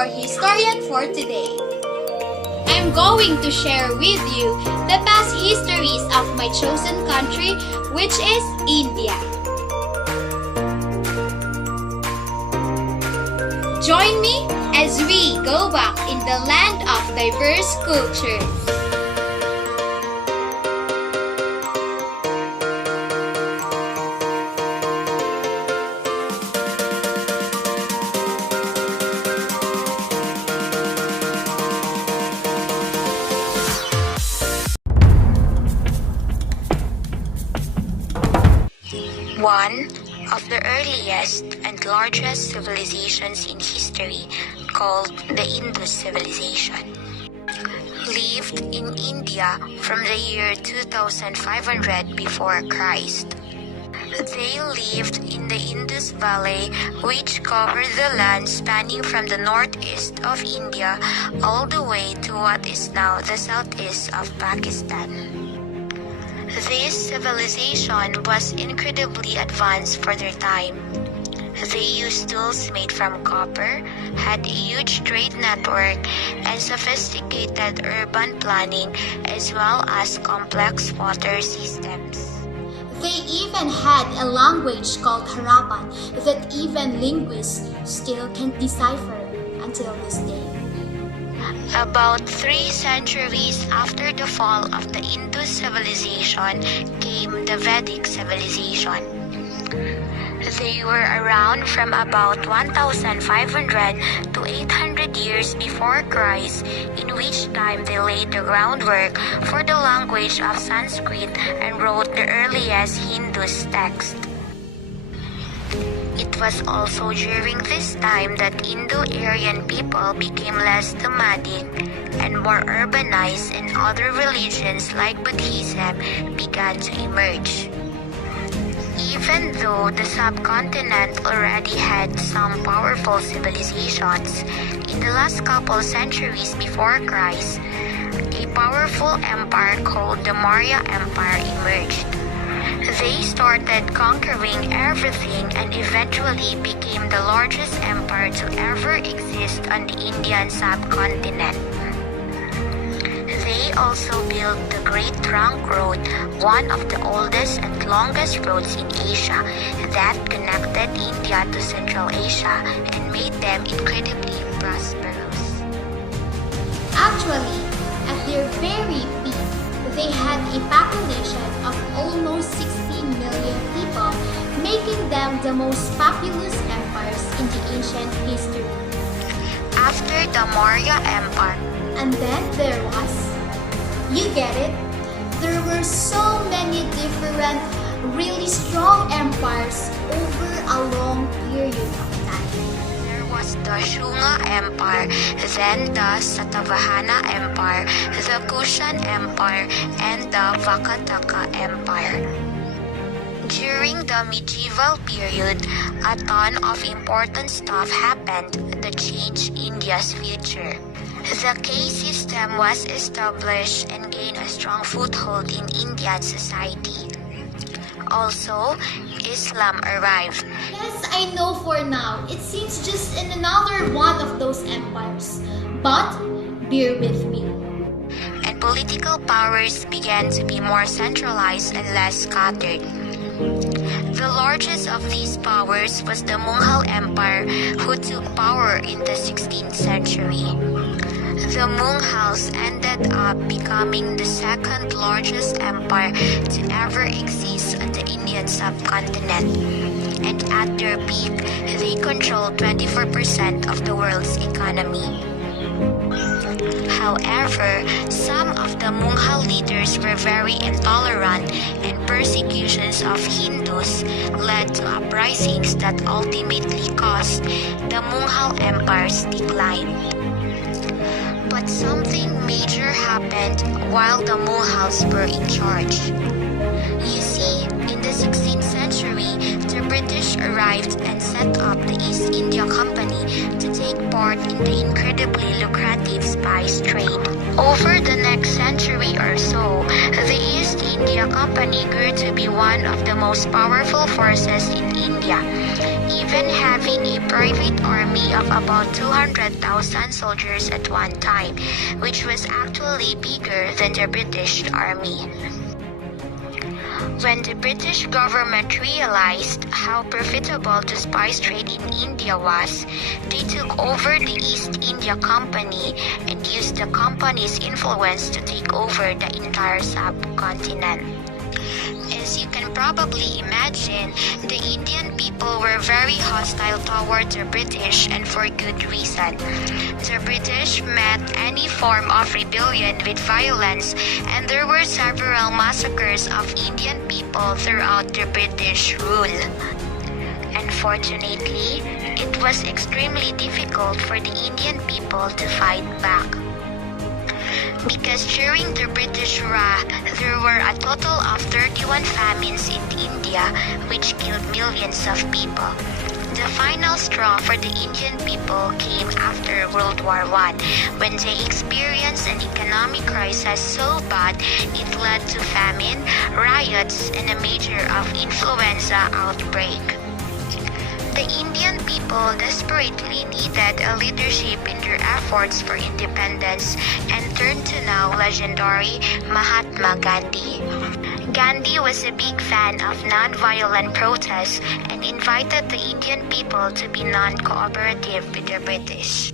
your historian for today. I'm going to share with you the past histories of my chosen country, which is India. Join me as we go back in the land of diverse cultures. One of the earliest and largest civilizations in history, called the Indus civilization, lived in India from the year 2500 before Christ. They lived in the Indus Valley, which covered the land spanning from the northeast of India all the way to what is now the southeast of Pakistan. This civilization was incredibly advanced for their time. They used tools made from copper, had a huge trade network, and sophisticated urban planning, as well as complex water systems. They even had a language called Harappan that even linguists still can't decipher until this day. About 3 centuries after the fall of the Indus civilization came the Vedic civilization. They were around from about 1500 to 800 years before Christ, in which time they laid the groundwork for the language of Sanskrit and wrote the earliest Hindu text. It was also during this time that Indo-Aryan people became less nomadic and more urbanized, and other religions like Buddhism began to emerge. Even though the subcontinent already had some powerful civilizations, in the last couple centuries before Christ, a powerful empire called the Maurya Empire emerged. They started conquering everything and eventually became the largest empire to ever exist on the Indian subcontinent. They also built the Great Trunk Road, one of the oldest and longest roads in Asia, that connected India to Central Asia and made them incredibly prosperous. Actually, at their very peak, they had a population of almost 16 million people, making them the most populous empires in the ancient history. After the Maurya Empire, and then there was, you get it, there were so many different, really strong empires over a long period of time. There was the Shunga Empire, then the Satavahana Empire, the Kushan Empire, and the Vakataka Empire. During the medieval period, a ton of important stuff happened that changed India's future. The caste system was established and gained a strong foothold in Indian society. Also, Islam arrived. Yes, I know for now, it seems just in another one of those empires. But, bear with me. And political powers began to be more centralized and less scattered. The largest of these powers was the Mughal Empire, who took power in the 16th century. The Mughals ended up becoming the second largest empire to ever exist on the Indian subcontinent, and at their peak, they controlled 24% of the world's economy. However, some of the Mughal leaders were very intolerant, and persecutions of Hindus led to uprisings that ultimately caused the Mughal Empire's decline. But something major happened while the Mughals were in charge. You see, in the 16th century, the British arrived and set up the East India Company to take part in the incredibly lucrative spice trade. Over the next century or so, the East India Company grew to be one of the most powerful forces in India, even having a private army of about 200,000 soldiers at one time, which was actually bigger than the British Army. When the British government realized how profitable the spice trade in India was, they took over the East India Company and used the company's influence to take over the entire subcontinent. As you can probably imagine, the Indian people were very hostile toward the British, and for good reason. The British met any form of rebellion with violence, and there were several massacres of Indian people throughout the British rule. Unfortunately, it was extremely difficult for the Indian people to fight back. Because during the British Raj, there were a total of 31 famines in India, which killed millions of people. The final straw for the Indian people came after World War I, when they experienced an economic crisis so bad it led to famine, riots, and a major influenza outbreak. The Indian people desperately needed a leadership in their efforts for independence and turned to now legendary Mahatma Gandhi. Gandhi was a big fan of non-violent protests and invited the Indian people to be non-cooperative with the British.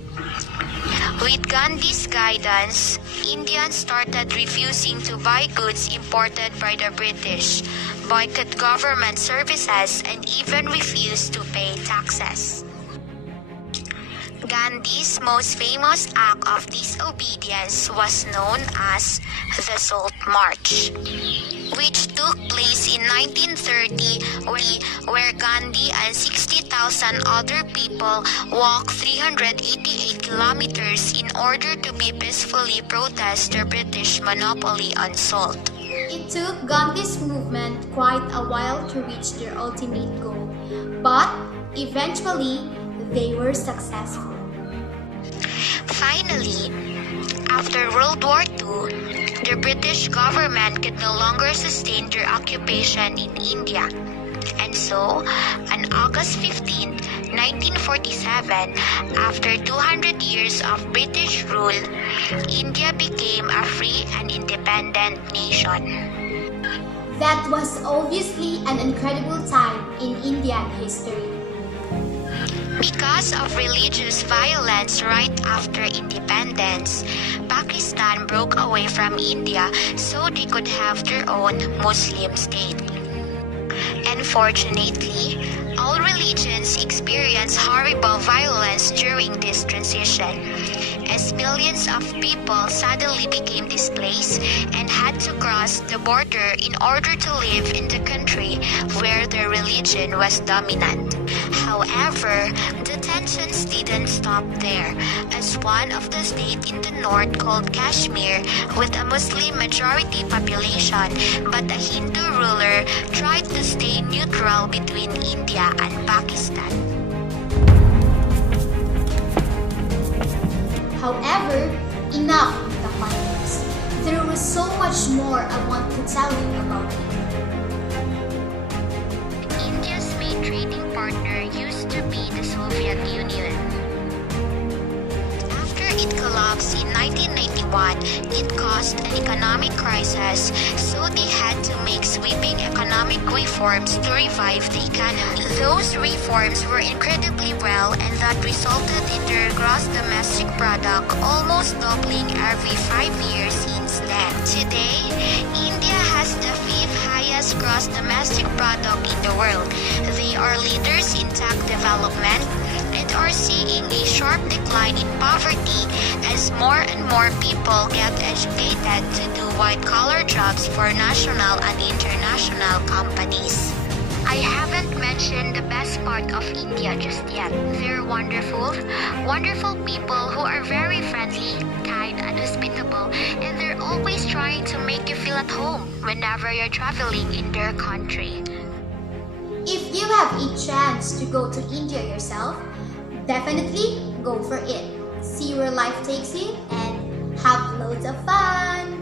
With Gandhi's guidance, Indians started refusing to buy goods imported by the British, boycott government services, and even refused to pay taxes. Gandhi's most famous act of disobedience was known as the Salt March, which took place in 1930, where Gandhi and 60,000 other people walked 388 kilometers in order to peacefully protest the British monopoly on salt. It took Gandhi's movement quite a while to reach their ultimate goal, but eventually they were successful. Finally, after World War II, the British government could no longer sustain their occupation in India. And so, on August 15, 1947, after 200 years of British rule, India became a free and independent nation. That was obviously an incredible time in Indian history. Because of religious violence right after independence, Pakistan broke away from India so they could have their own Muslim state. Unfortunately, all religions experienced horrible violence during this transition, as millions of people suddenly became displaced and had to cross the border in order to live in the country where their religion was dominant. However, the tensions didn't stop there, as one of the states in the north called Kashmir, with a Muslim majority population but a Hindu ruler, tried to stay neutral between India and Pakistan. However, enough of the fightings. There was so much more I want to tell you about it. India's main trading partner used to be the Soviet Union. After it collapsed in 1991, it caused an economic crisis, so they had to make sweeping economic reforms to revive the economy. Those reforms were incredibly well, and that resulted in their gross domestic product almost doubling every 5 years since then. Today, India has the 5th highest gross domestic product in the world. They are leaders in tech development and are seeing a sharp decline in poverty as more and more people get educated to do white-collar jobs for national and international companies. I haven't mentioned the best part of India just yet. They're wonderful, wonderful people who are very friendly, kind, and hospitable, and they're always trying to make you feel at home whenever you're traveling in their country. If you have a chance to go to India yourself, definitely go for it. See where life takes you and have loads of fun!